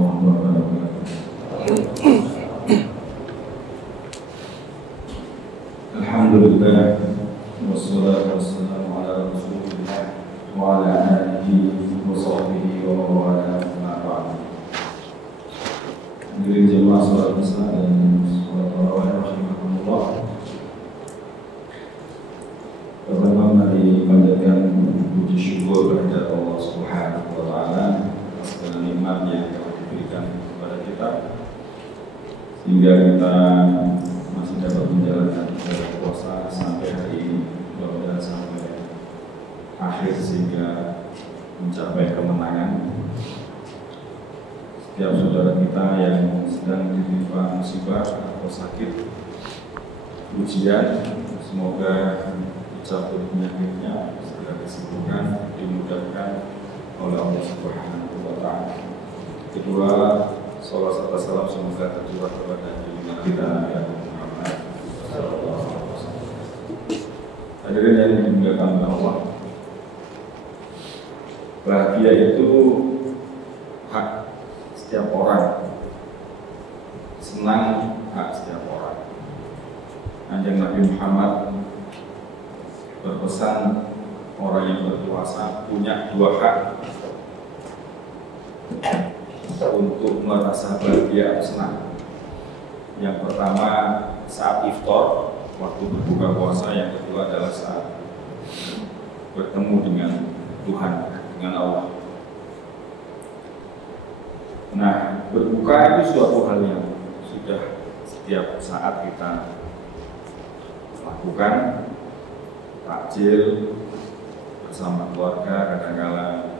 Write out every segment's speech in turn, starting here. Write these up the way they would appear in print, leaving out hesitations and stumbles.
warahmatullahi wabarakatuh. Alhamdulillah wassalatu wassalamu ala Rasulillah wa ala alihi wa sahbihi wa mawala ma ba'd. Hadirin jemaah salat Isya dan salat tarawih rahimakumullah. Pertama mari panjatkan puji syukur kepada Allah Subhanahu wa taala atas segala nikmat yang telah diberikan kepada kita sehingga kita masih dapat menjalankan ibadah puasa sampai hari ini, mudah-mudahan sampai akhir sehingga mencapai kemenangan. Setiap saudara kita yang sedang ditimpa musibah atau sakit, ujian, semoga dicabut penyakitnya, segera disembuhkan, dimudahkan oleh Allah Subhanahu wa taala. Kedua, salawat serta salam semoga tercurah kepada junjungan kita Nabi Muhammad sallallahu alaihi wasallam. Hadirin yang dimuliakan Allah, bahagia itu hak setiap orang, senang hak setiap orang. Kanjeng Nabi Muhammad berpesan orang yang berpuasa punya dua hak untuk merasa bahagia atau senang. Yang pertama saat iftar, waktu berbuka puasa. Yang kedua adalah saat bertemu dengan Tuhan, dengan Allah. Nah, berbuka itu suatu hal yang sudah setiap saat kita lakukan. Takjil bersama keluarga, kadang-kala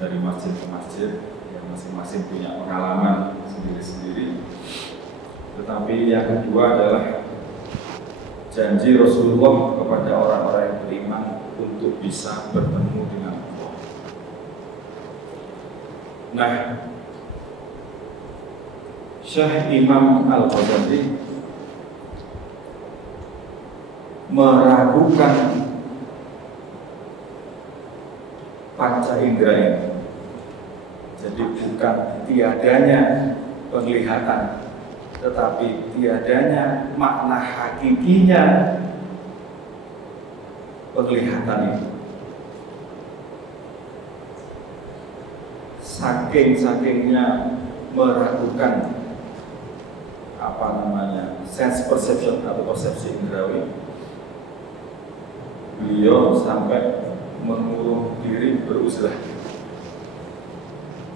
dari masjid ke masjid, yang masing-masing punya pengalaman sendiri-sendiri. Tetapi yang kedua adalah janji Rasulullah kepada orang-orang yang beriman untuk bisa bertemu dengan Allah. Nah, Syekh Imam Al-Ghazali meragukan panca indera ini. Jadi bukan tiadanya penglihatan, tetapi tiadanya makna hakikinya penglihatan itu. Saking-sakingnya meragukan sense perception atau persepsi indrawi, beliau sampai mengurung diri beruzlah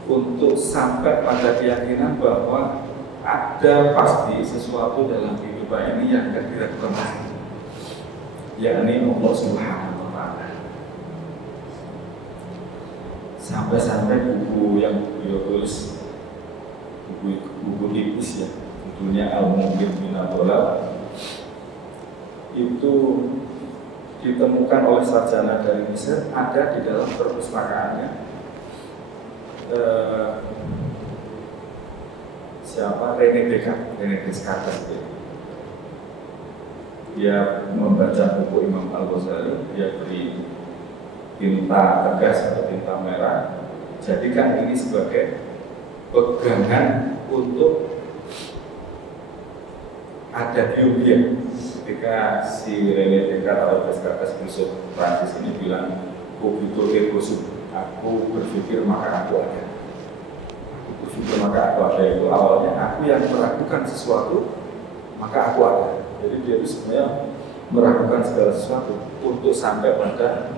untuk sampai pada keyakinan bahwa ada pasti sesuatu dalam kehidupan ini yang tidak diragukan lagi, yakni Allah Subhanahu wa taala. Sampai-sampai buku yang beliau tulis, buku tipis ya, judulnya Al-Mungkin Minad Dhalal, itu ditemukan oleh sarjana dari Mesir, ada di dalam perpustakaannya René Descartes. Dia membaca buku Imam Al-Ghazali, dia beri tinta tegas atau tinta merah, jadikan ini sebagai pegangan untuk ada biologi. Ketika si René Descartes atau Descartes filsuf Prancis ini bilang, aku berpikir maka aku ada. Aku berpikir maka aku ada, itu awalnya aku yang meragukan sesuatu maka aku ada. Jadi dia itu sebenarnya meragukan segala sesuatu untuk sampai pada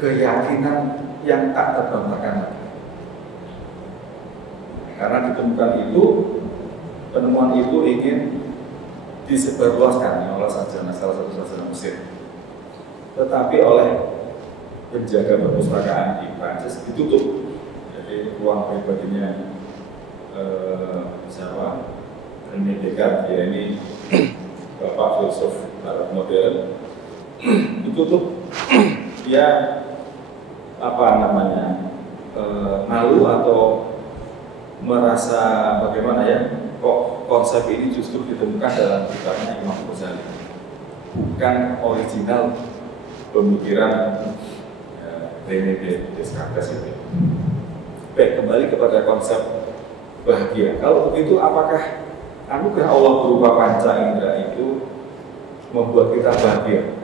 keyakinan yang tak terbantahkan. Karena ditemukan itu, penemuan itu ingin disebarluaskan oleh salah satu sarjana Mesir, tetapi oleh penjaga perpustakaan di Prancis ditutup. Jadi ruang pribadinya René Descartes, ya ini bapak filsuf barat modern, ditutup. Dia malu atau merasa bagaimana ya, kok konsep ini justru ditemukan dalam kitabnya Imam Ghazali, bukan original pemikiran René Descartes itu. Baik, kembali kepada konsep bahagia. Kalau begitu, apakah anugerah Allah berupa panca indera itu membuat kita bahagia?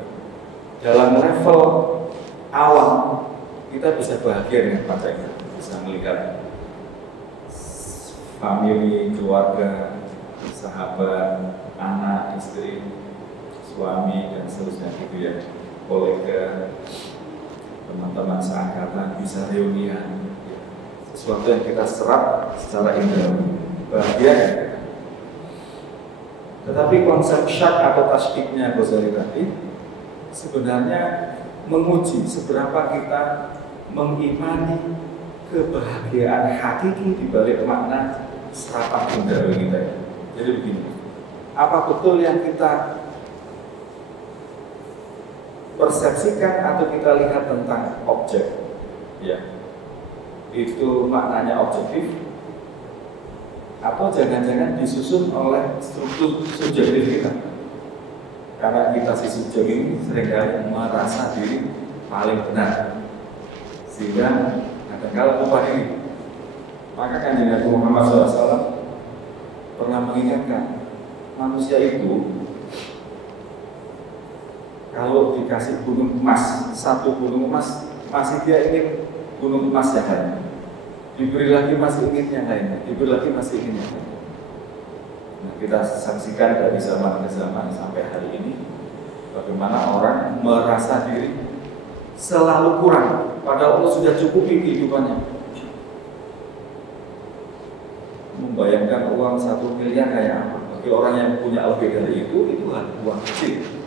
Dalam level awam, kita bisa bahagia dengan panca indera, bisa melihat famili, keluarga, sahabat, anak, istri, suami, dan seterusnya gitu ya, kolega, teman-teman seangkatan, bisa reunian, sesuatu yang kita serap secara indera, bahagia ya. Tetapi konsep syak atau tasydiknya Ghazali tadi sebenarnya menguji seberapa kita mengimani kebahagiaan hakiki di balik makna serapan indera kita ya. Jadi begini, apa betul yang kita persepsikan atau kita lihat tentang objek ya, itu maknanya objektif, atau jangan-jangan disusun oleh struktur subjektif kita? Karena kita si subjektif ini seringkali merasa diri paling benar, sehingga kadang-kadang lupa diri. Maka Kanjeng Nabi Muhammad SAW pernah mengingatkan, manusia itu kalau dikasih gunung emas, satu gunung emas, masih dia ingin gunung emas yang lain. Diberi lagi masih ingin yang lainnya, diberi lagi masih ingin yang lainnya. Nah, kita saksikan dari zaman ke zaman sampai hari ini, bagaimana orang merasa diri selalu kurang, padahal Allah sudah cukupi kehidupannya. Membayangkan uang 1 miliar kayak apa? Bagi orang yang punya lebih dari itu uang kecil.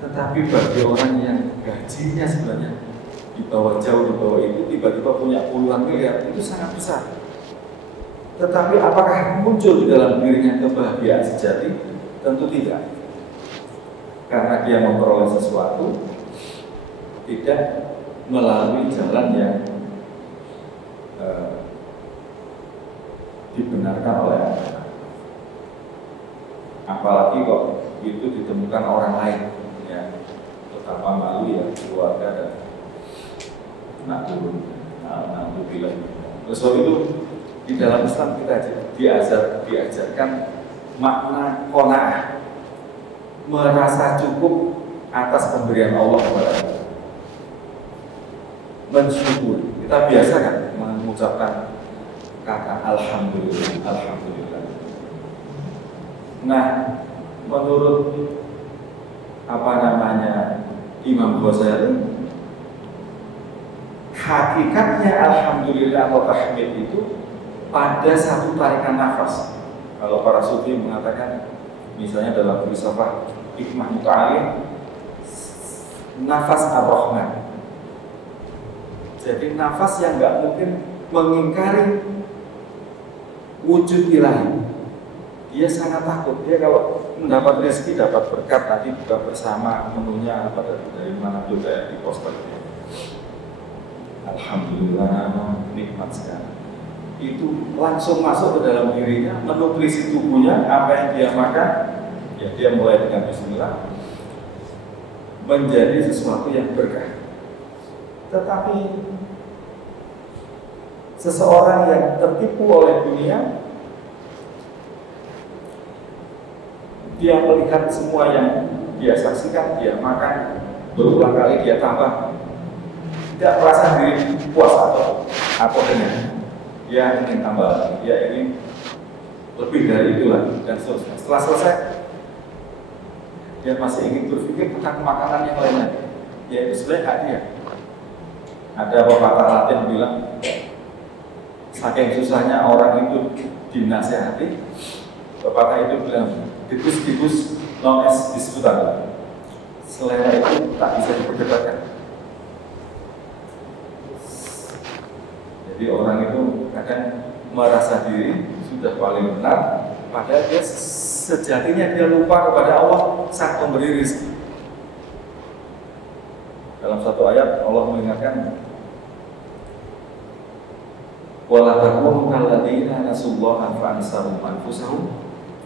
Tetapi bagi orang yang gajinya sebenarnya jauh di bawah itu, tiba-tiba punya puluhan miliar, itu sangat besar. Tetapi apakah muncul di dalam dirinya kebahagiaan sejati? Tentu tidak. Karena dia memperoleh sesuatu tidak melalui jalan yang dibenarkan oleh agama. Apalagi kok itu ditemukan orang lain, ya, betapa malu ya keluarga dan anak turun, anak bilang. Sebab itu di dalam Islam kita diajarkan makna qanaah, merasa cukup atas pemberian Allah kepada kita, mensyukur. Kita biasa kan mengucapkan kata alhamdulillah, alhamdulillah. Nah, menurut Imam Ghazali, hakikatnya alhamdulillah atau tahmid itu pada satu tarikan nafas. Kalau para sufi mengatakan, misalnya dalam filsafat hikmah muta'alih, nafas ar-Rahman. Jadi nafas yang nggak mungkin mengingkari wujud ilahi. Dia sangat takut. Dia kalau mendapat rezeki, dapat berkat, tadi buka bersama menunya dari mana juga di poster. Alhamdulillah, nikmat sekali. Itu langsung masuk ke dalam dirinya, menutrisi tubuhnya, apa yang dia makan, ya dia mulai dengan bismillah, menjadi sesuatu yang berkah. Tetapi seseorang yang tertipu oleh dunia, dia melihat semua yang dia saksikan, dia makan, berulang kali dia tambah, tidak merasa diri puas atau kenyang. Dia ingin tambah lagi, dia ingin lebih dari itu lagi, dan seterusnya. Setelah selesai, dia masih ingin berpikir tentang makanan yang lainnya. Ya itu sebenarnya hadiah. Ada pepatah Latin bilang, saking susahnya orang itu dinasehati, pepatah itu bilang, dibus non es diskutan. Selera itu tak bisa diperdebatkan. Jadi orang itu kadang merasa diri sudah paling benar, padahal dia sejatinya dia lupa kepada Allah sang pemberi rezeki. Dalam satu ayat Allah mengingatkan, wala takunu kalladzina nasullaha fa ansahum anfusahum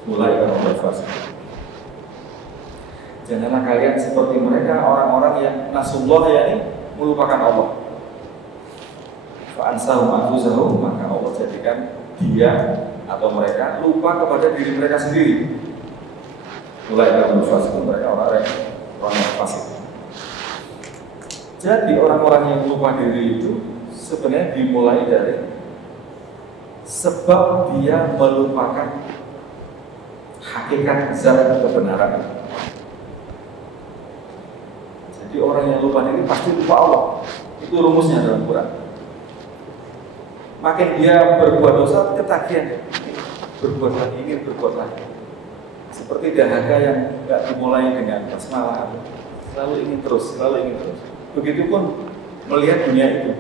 ulaika humul fasiqun. Janganlah kalian seperti mereka, orang-orang yang nasullah, yakni melupakan Allah. Fa ansahum anfusahum, maka Allah jadikan dia atau mereka lupa kepada diri mereka sendiri. Mulai dari fasik, mereka orang yang fasik. Jadi orang-orang yang lupa diri itu sebenarnya dimulai dari sebab dia melupakan hakikat zat kebenaran. Jadi orang yang lupa diri pasti lupa Allah. Itu rumusnya dalam Quran. Makin dia berbuat dosa, ketagihan, berbuat lagi, ingin berbuat lagi. Seperti dahaga yang tidak dimulai dengan basmalah, selalu ingin terus. Begitupun melihat dunia itu,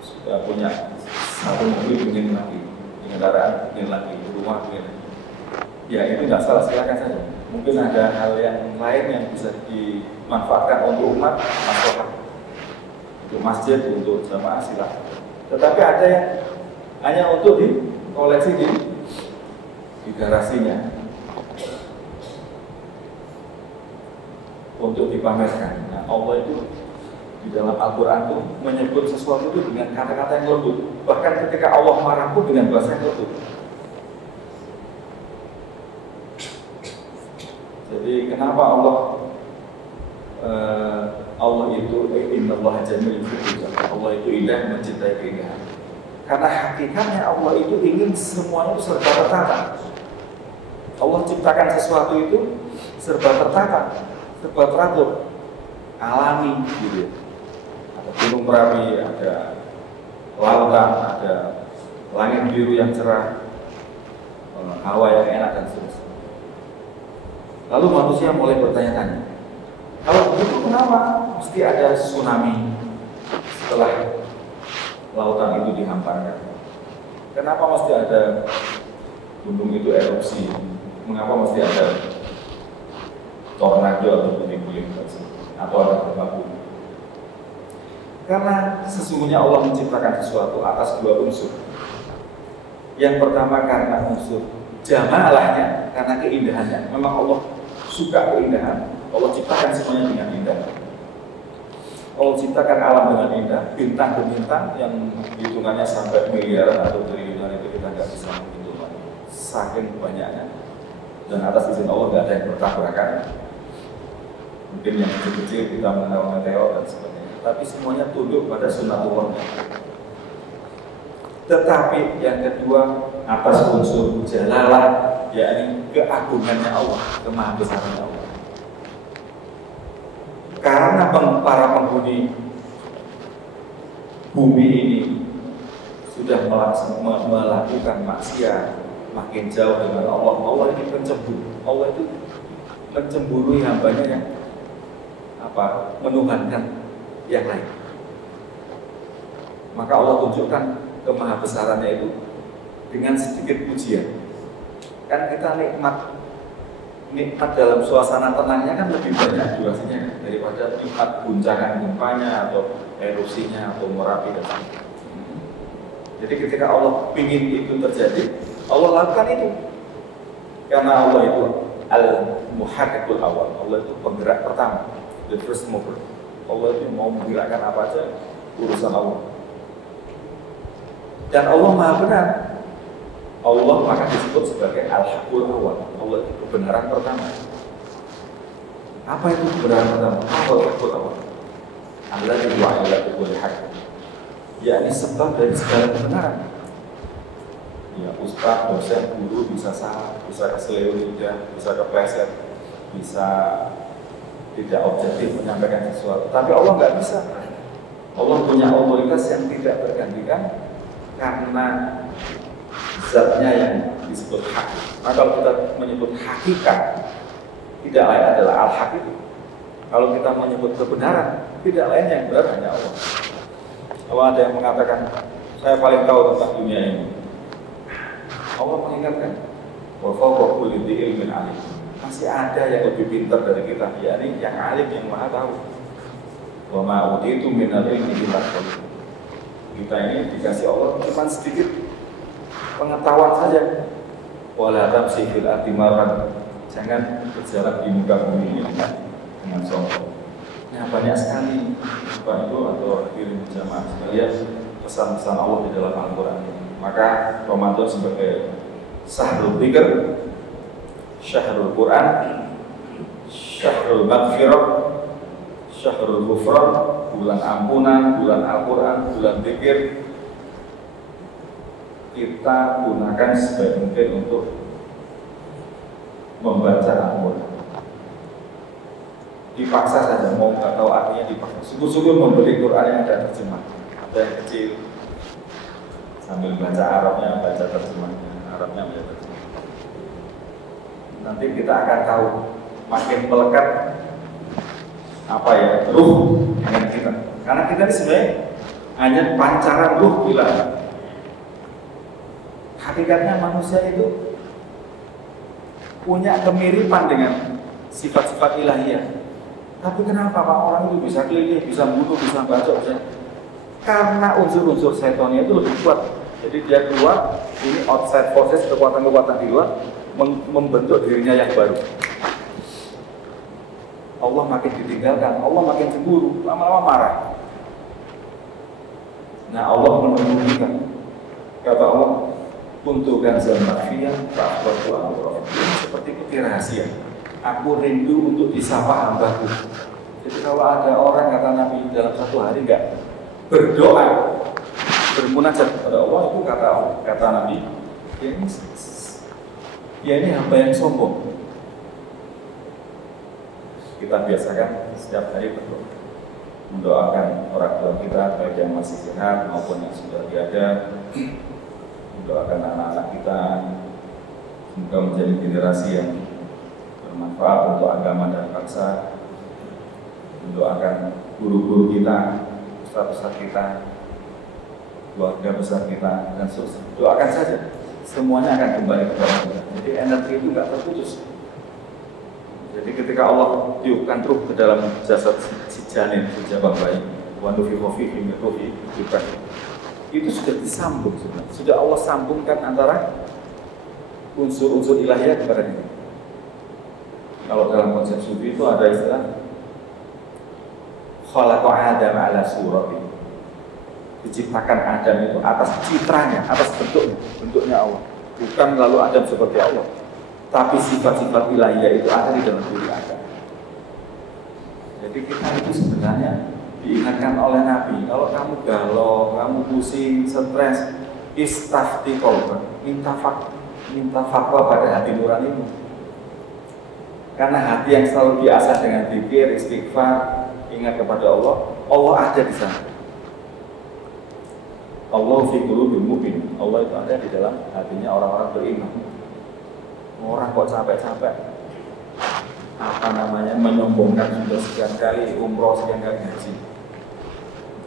sudah punya satu mobil, ingin lagi, kendaraan, ingin lagi, rumah, ingin lagi. Ya itu tidak salah, silakan saja. Mungkin ada hal yang lain yang bisa dimanfaatkan untuk umat, masyarakat, untuk masjid, untuk jamaah, silakan. Tetapi ada yang hanya untuk dikoleksi di garasinya, untuk dipamerkan. Nah, Allah itu di dalam Al-Quran itu menyebut sesuatu itu dengan kata-kata yang lembut. Bahkan ketika Allah marah pun dengan bahasa yang lembut. Jadi kenapa Allah itu innallaha jamilun yuhibbul jamal. Allah itu indah, mencintai keindahan. Karena hakikatnya Allah itu ingin semuanya itu serba tertata. Allah ciptakan sesuatu itu serba tertata, serba teratur, alami gitu. Ada gunung berapi, ada lautan, ada langit biru yang cerah, hawa yang enak dan seterusnya. Lalu manusia mulai bertanya-tanya, kalau begitu kenapa mesti ada tsunami setelah lautan itu dihamparkan? Kenapa mesti ada gunung itu erupsi? Mengapa mesti ada tornado atau puting-puting atau ada gempa bumi? Karena sesungguhnya Allah menciptakan sesuatu atas dua unsur. Yang pertama karena unsur jamalahnya, karena keindahannya. Memang Allah suka keindahan. Allah ciptakan semuanya dengan indah. Allah ciptakan alam dengan indah, bintang-bintang yang hitungannya sampai miliaran atau triliunan itu kita nggak bisa menghitung, saking banyaknya. Dan atas izin Allah nggak ada yang bertabrakan. Mungkin yang kecil-kecil kita mengenal meteor dan sebagainya. Tapi semuanya tunduk pada sunnatullah. Tetapi yang kedua atas unsur jalalah, yakni keagungannya Allah, kemahabesarannya Allah. Karena para penghuni bumi ini sudah melakukan maksiat, makin jauh dengan Allah. Allah ini pencemburu. Allah itu mencemburui hambanya yang menuhankan yang lain. Maka Allah tunjukkan kemahabesarannya itu dengan sedikit pujian. Kan kita nikmat dalam suasana tenangnya kan lebih banyak durasinya daripada nikmat guncangan gempanya atau erupsinya atau merapi dan sebagainya. Jadi ketika Allah ingin itu terjadi, Allah lakukan itu. Karena Allah itu al-muharrikul awal. Allah itu penggerak pertama, the first mover. Allah itu mau menggerakkan apa aja urusan Allah. Dan Allah Maha benar. Allah maka disebut sebagai al-haqqul awal. Allah itu kebenaran pertama. Apa itu kebenaran pertama? Al-haqqul awal. Alladzi wa'ala kulli haqq. Yakni sebab dari segala kebenaran. Ya, ustaz, dosen, guru bisa salah, bisa keseleo lidah, bisa kepleset, bisa tidak objektif menyampaikan sesuatu. Tapi Allah nggak bisa. Allah punya otoritas yang tidak tergantikan karena zatnya yang disebut hak. Maka kalau kita menyebut hakikat, tidak lain adalah al-haq. Kalau kita menyebut kebenaran, tidak lain yang benar hanya Allah. Kalau ada yang mengatakan saya paling tahu tentang dunia ini, Allah mengingatkan wa fawqa kulli dzi ilmin alim. Masih ada yang lebih pintar dari kita, yakni yang alim, yang maha tahu. Wa ma utitu minal ilmi illa qalil. Kita ini dikasih Allah cuma sedikit pengetahuan saja. Wala tamshi fil ardi marran. Jangan berjalan di muka bumi ini dengan sombong. Nah, banyak sekali Bapak Ibu atau hadirin jamaah sekalian pesan-pesan Allah di dalam Al-Quran. Maka Ramadan sebagai Syahrul Dzikr, Syahrul Quran, Syahrul Maghfirah, Syahrul Ghufran, bulan ampunan, bulan Al-Quran, bulan dzikir, kita gunakan sebaik mungkin untuk membaca Al-Quran. Dipaksa saja, mau nggak tahu artinya dipaksa. Sungguh-sungguh membeli Quran yang ada terjemah. Ada yang kecil, sambil baca Arabnya, baca terjemahnya, Arabnya baca terjemah. Nanti kita akan tahu makin melekat apa ya, ruh dengan kita. Karena kita ini sebenarnya hanya pancaran ruh ilahi. Hakikatnya manusia itu punya kemiripan dengan sifat-sifat ilahiyah. Tapi kenapa Pak orang itu bisa kelilih, bisa bunuh, bisa bacok? Karena unsur-unsur setannya itu lebih kuat. Jadi dia keluar, ini outside forces, kekuatan-kekuatan di luar membentuk dirinya yang baru. Allah makin ditinggalkan, Allah makin cemburu, lama-lama marah. Nah Allah menunggu kita. Kata Allah, untuk ganzal maghfiyah, fa'akhbartu amroh. Seperti itu rahasia. Aku rindu untuk disapa hambaku. Jadi kalau ada orang, kata Nabi, dalam satu hari enggak berdoa, bermunajat kepada Allah, itu kata Nabi, ya ini hamba yang sombong. Kita biasakan setiap hari berdoa, mendoakan orang tua kita, baik yang masih sehat maupun yang sudah tiada, mendoakan anak-anak kita, semoga menjadi generasi yang bermanfaat untuk agama dan bangsa, mendoakan guru-guru kita, ustaz-ustaz kita, keluarga besar kita, dan seterusnya. Doakan saja, semuanya akan kembali kepada kita. Jadi energi itu nggak terputus. Jadi ketika Allah tiupkan ruh ke dalam jasad si janin, si jabang bayi, wanufi kofi, himikofi, itu sudah disambung sebenarnya. Sudah Allah sambungkan antara unsur-unsur ilahiyah kepada kita. Kalau dalam konsep sufi itu ada istilah khalaqa Adam ala surati. Diciptakan Adam itu atas citranya, atas bentuknya Allah. Bukan lalu Adam seperti Allah, tapi sifat-sifat ilahiyah itu ada di dalam diri Adam. Jadi kita itu sebenarnya diingatkan oleh Nabi, kalau kamu galau, kamu pusing, stres, istafti qalbak, minta fatwa pada hati nuranimu. Karena hati yang selalu diasah dengan zikir, istighfar, ingat kepada Allah, Allah ada di sana. Allah fi qulubil mu'min. Allah itu ada di dalam hatinya orang-orang beriman. Orang kok capek-capek menyombongkan sudah sekian kali umroh, sekian kali haji.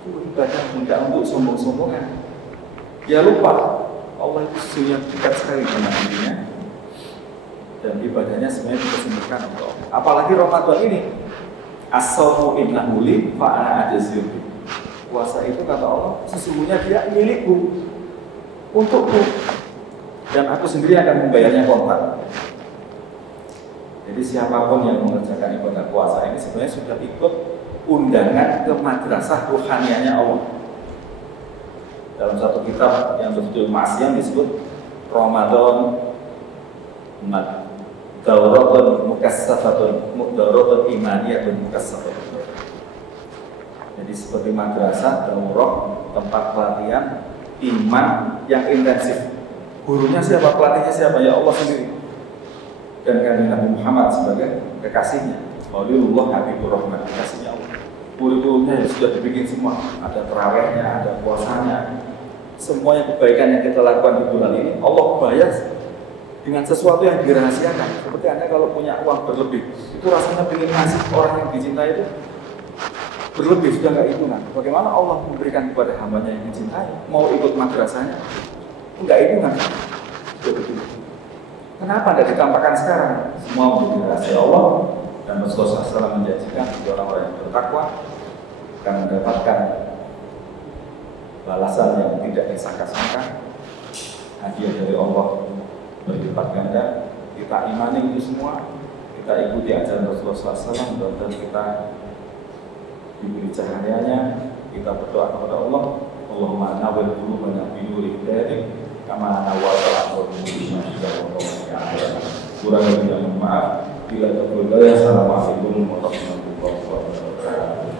Itu ibadah tidak untuk sombong-sombongan. Ya lupa Allah itu sesungguhnya dekat sekali dengan dirinya. Dan ibadahnya sebenarnya dipersembahkan untuk Allah. Apalagi Ramadan ini, as-sawmu innahu li fa ana ajzir. Puasa itu kata Allah, sesungguhnya dia milikku, untukku, dan aku sendiri akan membayarnya kontan. Jadi siapapun yang mengerjakan ibadah puasa ini sebenarnya sudah ikut undangan ke madrasah ruhaniyahnya Allah. Dalam satu kitab yang berjudul Ma'asiyah disebut Ramadan Dauratun mukassafatun, dauratun imaniyatun mukassafatun. Jadi seperti madrasah, daurah, tempat pelatihan iman yang intensif. Gurunya siapa? Pelatihnya siapa? Ya Allah sendiri. Dan kami Nabi Muhammad sebagai kekasihnya. Maulidullah Habibur Rahman, kekasihnya Allah. Kurikulumnya sudah dibikin semua. Ada terawihnya, ada puasanya. Semuanya kebaikan yang kita lakukan di bulan ini Allah bayar dengan sesuatu yang dirahasiakan. Seperti Anda kalau punya uang berlebih, itu rasanya ingin ngasih orang yang dicintai itu berlebih, sudah nggak hitungan. Bagaimana Allah memberikan kepada hambanya yang dicintai? Mau ikut madrasahnya? Nggak hitungan. Kenapa tidak ditampakkan sekarang? Semua menjadi rahasia Allah, dan Rasulullah SAW menjanjikan bagi orang-orang yang bertakwa akan mendapatkan balasan yang tidak disangka-sangka, hadiah dari Allah berlipat ganda. Kita imani itu semua, kita ikuti ajaran Rasulullah SAW, dan kita diberi cahayanya, kita berdoa kepada Allah, Allahumma nawwir qulubana bi nuri hidayatik kama nawata kurang lebih mohon maaf. Bila terlalu, assalamualaikum warahmatullahi wabarakatuh.